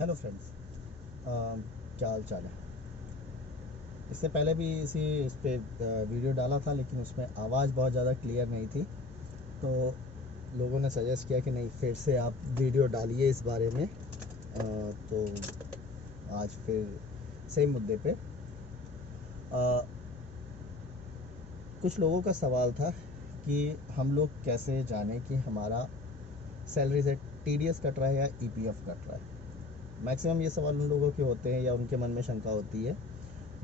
Hello friends, क्या हाल चाल है। इससे पहले भी इस पे वीडियो डाला था, लेकिन उसमें आवाज़ बहुत ज़्यादा क्लियर नहीं थी। तो लोगों ने सजेस्ट किया कि नहीं, फिर से आप वीडियो डालिए इस बारे में। तो आज फिर सेम मुद्दे पे कुछ लोगों का सवाल था कि हम लोग कैसे जानें कि हमारा सैलरी से टीडीएस कट रहा है या ईपीएफ कट रहा है। मैक्सिमम ये सवाल उन लोगों के होते हैं या उनके मन में शंका होती है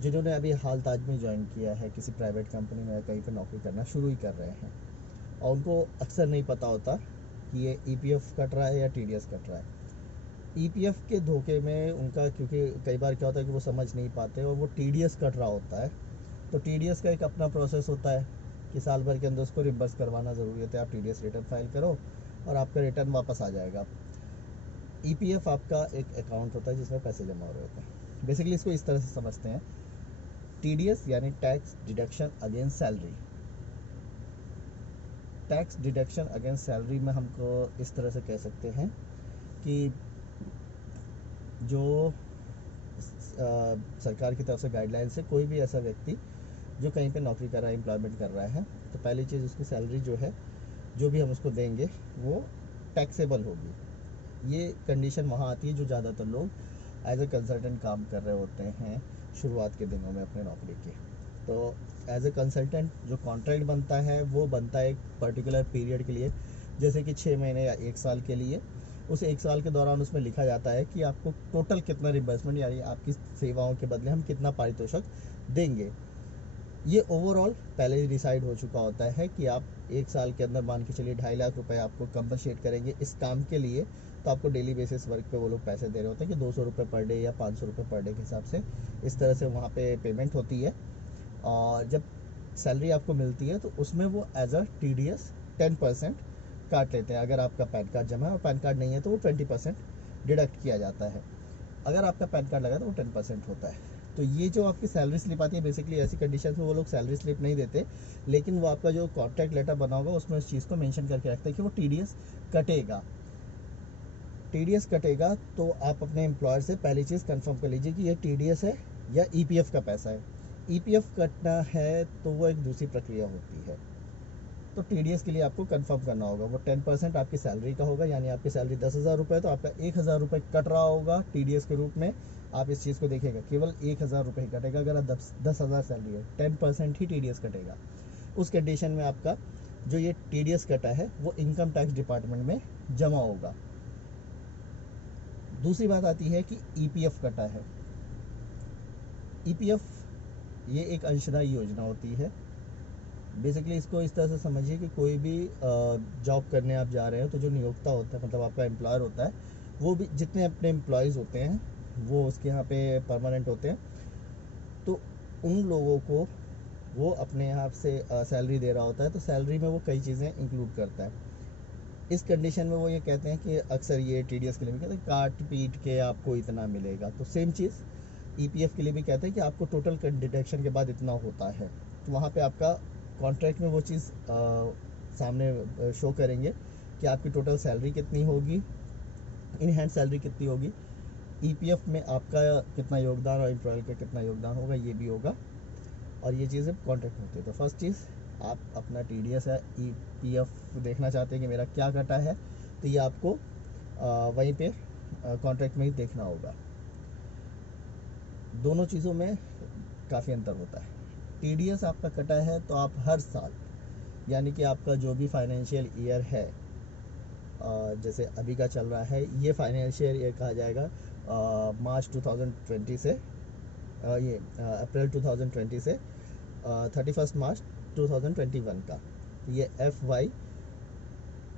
जिन्होंने अभी हाल ताज में ज्वाइन किया है, किसी प्राइवेट कंपनी में कहीं पर नौकरी करना शुरू ही कर रहे हैं, और उनको अक्सर नहीं पता होता कि ये ईपीएफ कट रहा है या टीडीएस कट रहा है। ईपीएफ के धोखे में उनका, क्योंकि कई बार क्या होता है कि वो समझ नहीं पाते और वो टीडीएस कट रहा होता है। तो टीडीएस का एक अपना प्रोसेस होता है कि साल भर के अंदर उसको रिवर्स करवाना ज़रूरी होता है। आप टीडीएस रिटर्न फाइल करो और आपका रिटर्न वापस आ जाएगा। ईपीएफ आपका एक अकाउंट होता है जिसमें पैसे जमा हो रहे होते हैं। बेसिकली इसको इस तरह से समझते हैं, टीडीएस यानी tax deduction against salary. Tax deduction against salary में हमको इस तरह से कह सकते हैं कि जो सरकार की तरफ से गाइडलाइन से कोई भी ऐसा व्यक्ति जो कहीं पे नौकरी कर रहा है, एम्प्लॉयमेंट कर रहा है, तो पहली चीज़ उसकी सैलरी जो है, जो भी हम उसको देंगे वो टैक्सेबल होगी। ये कंडीशन वहाँ आती है जो ज़्यादातर लोग एज ए कंसल्टेंट काम कर रहे होते हैं शुरुआत के दिनों में अपने नौकरी के। तो एज ए कंसल्टेंट जो कॉन्ट्रैक्ट बनता है वो बनता है एक पर्टिकुलर पीरियड के लिए, जैसे कि 6 महीने या 1 साल के लिए। उस 1 साल के दौरान उसमें लिखा जाता है कि आपको टोटल कितना रिम्बर्समेंट, यानी आपकी सेवाओं के बदले हम कितना पारितोषिक देंगे। ये ओवरऑल पहले ही डिसाइड हो चुका होता है कि आप 1 साल के अंदर मान के चलिए 2.5 लाख रुपए आपको कंपनसेट करेंगे इस काम के लिए। तो आपको डेली बेसिस वर्क पे वो लोग पैसे दे रहे होते हैं कि 200 रुपये पर डे या 500 रुपये पर डे के हिसाब से इस तरह से वहाँ पे पेमेंट होती है। और जब सैलरी आपको मिलती है तो उसमें वो एज अ टीडीएस 10% काट लेते हैं। अगर आपका पैन कार्ड जमा है और पैन कार्ड नहीं है तो वो 20% डिडक्ट किया जाता है। अगर आपका पैन कार्ड लगा तो वो 10% होता है। तो ये जो आपकी सैलरी स्लिप आती है, बेसिकली ऐसी कंडीशन में वो लोग सैलरी स्लिप नहीं देते, लेकिन वो आपका जो कॉन्ट्रैक्ट लेटर बना होगा उसमें उस चीज़ को मेंशन करके रखते हैं कि वो टीडीएस कटेगा। टीडीएस कटेगा तो आप अपने एम्प्लॉयर से पहली चीज़ कंफर्म कर लीजिए कि ये टीडीएस है या ईपीएफ का पैसा है। ईपीएफ कटना है तो वो एक दूसरी प्रक्रिया होती है। तो टीडीएस के लिए आपको कंफर्म करना होगा। वो 10% आपकी सैलरी का होगा, यानी आपकी सैलरी 10,000 रुपये, तो आपका 1,000 रुपये कट रहा होगा टीडीएस के रूप में। आप इस चीज़ को देखिएगा, केवल 1,000 रुपये ही कटेगा। अगर आप 10,000 सैलरी है, 10% ही टीडीएस कटेगा। उस कंडीशन में आपका जो ये टीडीएस कटा है वो इनकम टैक्स डिपार्टमेंट में जमा होगा। दूसरी बात आती है कि ईपीएफ कटा है। ईपीएफ ये एक अंशदायी योजना होती है। बेसिकली इसको इस तरह से समझिए कि कोई भी जॉब करने आप जा रहे हैं तो जो नियोक्ता होता है, मतलब आपका एम्प्लॉयर होता है, वो भी जितने अपने एम्प्लॉयज़ होते हैं वो उसके यहाँ पे परमानेंट होते हैं। तो उन लोगों को वो अपने यहाँ से सैलरी दे रहा होता है, तो सैलरी में वो कई चीज़ें इंक्लूड करता है। इस कंडीशन में वो ये कहते हैं कि अक्सर ये टीडीएस के लिए भी कहते हैं काट पीट के आपको इतना मिलेगा। तो सेम चीज़ ईपीएफ के लिए भी कहते हैं कि आपको टोटल डिडक्शन के बाद इतना होता है। तो वहाँ पे आपका कॉन्ट्रैक्ट में वो चीज़ सामने शो करेंगे कि आपकी टोटल सैलरी कितनी होगी, इन हैंड सैलरी कितनी होगी, ईपीएफ में आपका कितना योगदान और एम्प्लॉयर का कितना योगदान होगा, ये भी होगा। और ये चीज़ें कॉन्ट्रैक्ट होती है। तो फर्स्ट चीज़, आप अपना टीडीएस या ईपीएफ देखना चाहते हैं कि मेरा क्या कटा है, तो ये आपको वहीं पे कॉन्ट्रैक्ट में ही देखना होगा। दोनों चीज़ों में काफ़ी अंतर होता है। टीडीएस आपका कटा है तो आप हर साल, यानी कि आपका जो भी फाइनेंशियल ईयर है, जैसे अभी का चल रहा है, ये फाइनेंशियल ईयर कहा जाएगा मार्च 2020 से ये अप्रैल 2020 से 31 मार्च 2021 का। ये FY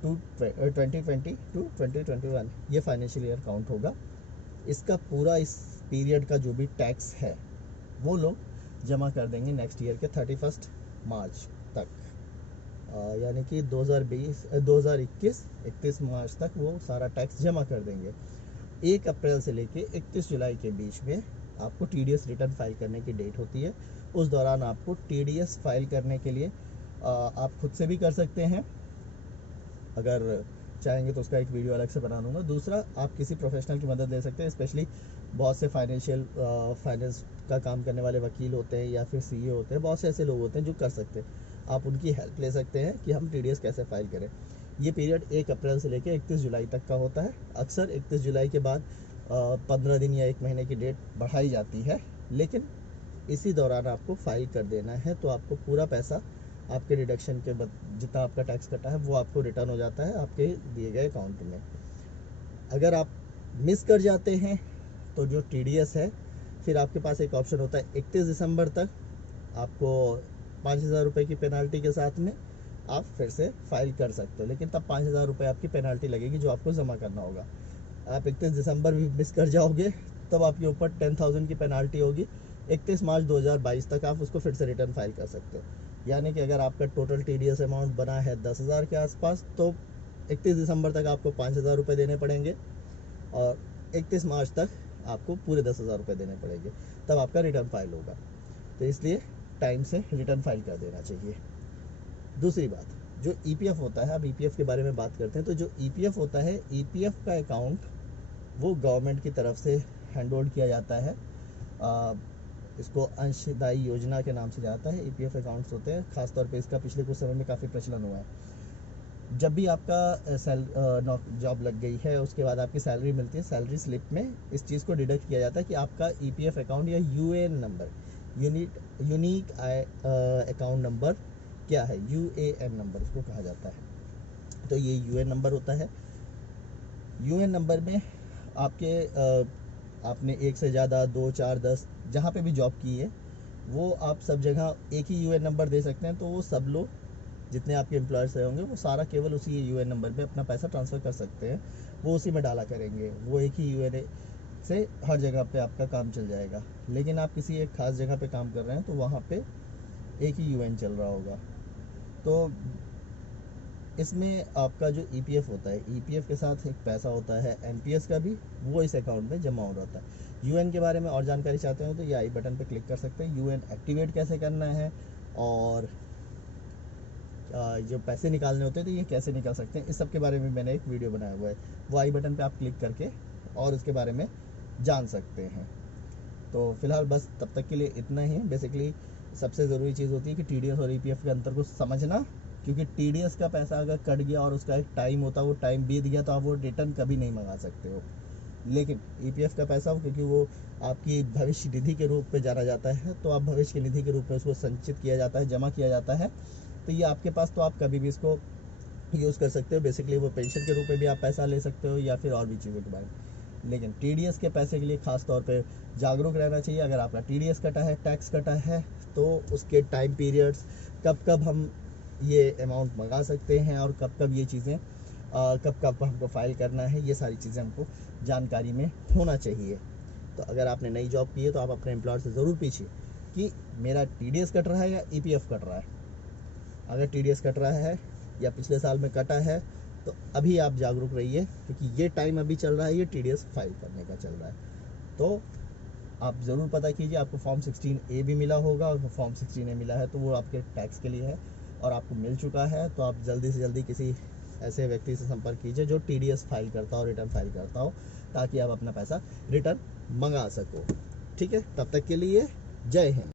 2020 टू 2021 ये फाइनेंशियल ईयर काउंट होगा। इसका पूरा इस पीरियड का जो भी टैक्स है वो लोग जमा कर देंगे नेक्स्ट ईयर के 31 मार्च तक। यानी कि 2021 31 मार्च तक वो सारा टैक्स जमा कर देंगे। 1 अप्रैल से लेके 31 जुलाई के बीच में आपको टीडीएस रिटर्न फाइल करने की डेट होती है। उस दौरान आपको टीडीएस फाइल करने के लिए आप खुद से भी कर सकते हैं। अगर चाहेंगे तो उसका एक वीडियो अलग से बना दूंगा। दूसरा, आप किसी प्रोफेशनल की मदद ले सकते हैं, स्पेशली बहुत से फाइनेंस का काम करने वाले वकील होते हैं या फिर सीए होते हैं, बहुत से ऐसे लोग होते हैं जो कर सकते हैं। आप उनकी हेल्प ले सकते हैं कि हम टीडीएस कैसे फाइल करें। ये पीरियड 1 अप्रैल से लेकर 31 जुलाई तक का होता है। अक्सर 31 जुलाई के बाद 15 दिन या 1 महीने की डेट बढ़ाई जाती है, लेकिन इसी दौरान आपको फाइल कर देना है, तो आपको पूरा पैसा आपके डिडक्शन के जितना आपका टैक्स कटा है वो आपको रिटर्न हो जाता है आपके दिए गए अकाउंट में। अगर आप मिस कर जाते हैं तो जो टीडीएस है, फिर आपके पास एक ऑप्शन होता है 31 दिसंबर तक आपको 5,000 रुपये की पेनाल्टी के साथ में आप फिर से फाइल कर सकते हो, लेकिन तब 5,000 रुपये आपकी पेनाल्टी लगेगी जो आपको जमा करना होगा। आप 31 दिसंबर भी मिस कर जाओगे तब आपके ऊपर 10,000 की पेनाल्टी होगी। 31 मार्च 2022 तक आप उसको फिर से रिटर्न फाइल कर सकते हो। यानी कि अगर आपका टोटल टीडीएस अमाउंट बना है 10,000 के आसपास, तो 31 दिसंबर तक आपको 5,000 रुपये देने पड़ेंगे और 31 मार्च तक आपको पूरे 10,000 रुपये देने पड़ेंगे, तब आपका रिटर्न फाइल होगा। तो इसलिए टाइम से रिटर्न फाइल कर देना चाहिए। दूसरी बात, जो ईपीएफ होता है, अब ईपीएफ के बारे में बात करते हैं। तो जो ईपीएफ होता है, ईपीएफ का अकाउंट वो गवर्नमेंट की तरफ से हैंड ओवर किया जाता है। इसको अंशदायी योजना के नाम से जाता है। ईपीएफ अकाउंट्स होते हैं, खासतौर पे इसका पिछले कुछ समय में काफ़ी प्रचलन हुआ है। जब भी आपका जॉब लग गई है, उसके बाद आपकी सैलरी मिलती है, सैलरी स्लिप में इस चीज़ को डिडक्ट किया जाता है कि आपका ईपीएफ अकाउंट या UAN number, unique account number क्या है, यूएएन नंबर उसको कहा जाता है। तो ये यूएएन नंबर होता है। यूएएन नंबर में आपने एक से ज़्यादा 2, 4, 10 जहाँ पे भी जॉब की है, वो आप सब जगह एक ही यूएएन नंबर दे सकते हैं। तो वो सब लोग जितने आपके एम्प्लॉयर्स होंगे वो सारा केवल उसी यूएएन नंबर पे अपना पैसा ट्रांसफ़र कर सकते हैं, वो उसी में डाला करेंगे। वो एक ही यूएएन से हर जगह पे आपका काम चल जाएगा। लेकिन आप किसी एक खास जगह पे काम कर रहे हैं तो वहाँ पे एक ही यूएएन चल रहा होगा। तो इसमें आपका जो ईपीएफ होता है, ईपीएफ के साथ एक पैसा होता है एनपीएस का भी, वो इस अकाउंट में जमा हो रहता है। यूएन के बारे में और जानकारी चाहते हो तो ये आई बटन पे क्लिक कर सकते हैं। यूएन एक्टिवेट कैसे करना है और जो पैसे निकालने होते हैं तो ये कैसे निकाल सकते हैं, इस सब के बारे में मैंने एक वीडियो बनाया हुआ है, वो आई बटन पे आप क्लिक करके और उसके बारे में जान सकते हैं। तो फिलहाल बस तब तक के लिए इतना ही। बेसिकली सबसे ज़रूरी चीज़ होती है कि टीडीएस और ईपीएफ के अंतर को समझना, क्योंकि टीडीएस का पैसा अगर कट गया और उसका एक टाइम होता है, वो टाइम बीत गया तो आप वो रिटर्न कभी नहीं मंगा सकते हो। लेकिन ईपीएफ का पैसा हो, क्योंकि वो आपकी भविष्य निधि के रूप में जाना जाता है, तो आप भविष्य की निधि के रूप में उसको संचित किया जाता है, जमा किया जाता है, तो ये आपके पास, तो आप कभी भी इसको यूज़ कर सकते हो। बेसिकली वो पेंशन के रूप में भी आप पैसा ले सकते हो या फिर और भी चीज़ों के बारे में। लेकिन टीडीएस के पैसे के लिए खास तौर पे जागरूक रहना चाहिए। अगर आपका टीडीएस कटा है, टैक्स कटा है, तो उसके टाइम पीरियड्स, कब कब हम ये अमाउंट मंगा सकते हैं और कब कब ये चीज़ें कब कब हमको फाइल करना है, ये सारी चीज़ें हमको जानकारी में होना चाहिए। तो अगर आपने नई जॉब की है तो आप अपने एम्प्लॉयर से ज़रूर पूछिए कि मेरा टीडीएस कट रहा है या ईपीएफ कट रहा है। अगर टीडीएस कट रहा है या पिछले साल में कटा है तो अभी आप जागरूक रहिए, क्योंकि ये टाइम अभी चल रहा है, ये टीडीएस फाइल करने का चल रहा है। तो आप ज़रूर पता कीजिए। आपको फॉर्म 16A भी मिला होगा, और फॉर्म 16A मिला है तो वो आपके टैक्स के लिए है और आपको मिल चुका है, तो आप जल्दी से जल्दी किसी ऐसे व्यक्ति से संपर्क कीजिए जो टीडीएस फाइल करता हो, रिटर्न फाइल करता हो, ताकि आप अपना पैसा रिटर्न मंगा सको। ठीक है, तब तक के लिए जय हिंद।